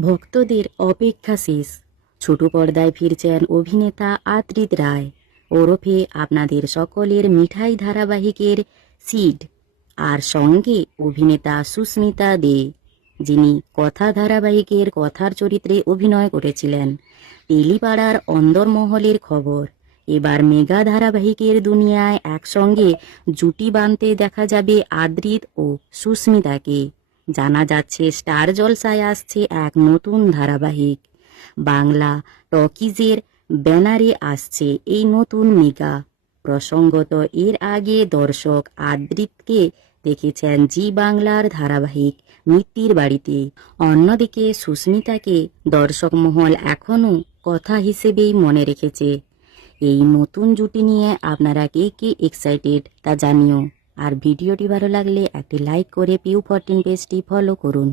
ভক্তদের অপেক্ষা শেষ। ছোট পর্দায় ফিরছেন অভিনেতা আদ্রিত রায় ওরফে আপনাদের সকলের মিঠাই ধারাবাহিকের সিড, আর সঙ্গে অভিনেতা সুস্মিতা দে, যিনি কথা ধারাবাহিকের কথার চরিত্রে অভিনয় করেছিলেন। টেলিপাড়ার অন্দরমহলের খবর, এবার মেগা ধারাবাহিকের দুনিয়ায় একসঙ্গে জুটি বাঁধতে দেখা যাবে আদ্রিত ও সুস্মিতাকে। জানা যাচ্ছে স্টার জলসায় আসছে এক নতুন ধারাবাহিক। বাংলা টকিজের ব্যানারে আসছে এই নতুন মেগা। প্রসঙ্গত এর আগে দর্শক আদ্রিতকে দেখেছেন জি বাংলার ধারাবাহিক মিত্তির বাড়িতে। অন্যদিকে সুস্মিতাকে দর্শক মহল এখনও কথা হিসেবেই মনে রেখেছে। এই নতুন জুটি নিয়ে আপনারা কে কে এক্সাইটেড তা জানিও। আর ভিডিওটি ভালো লাগলে একটি লাইক করে পিউ 14 পেজটি ফলো করুন।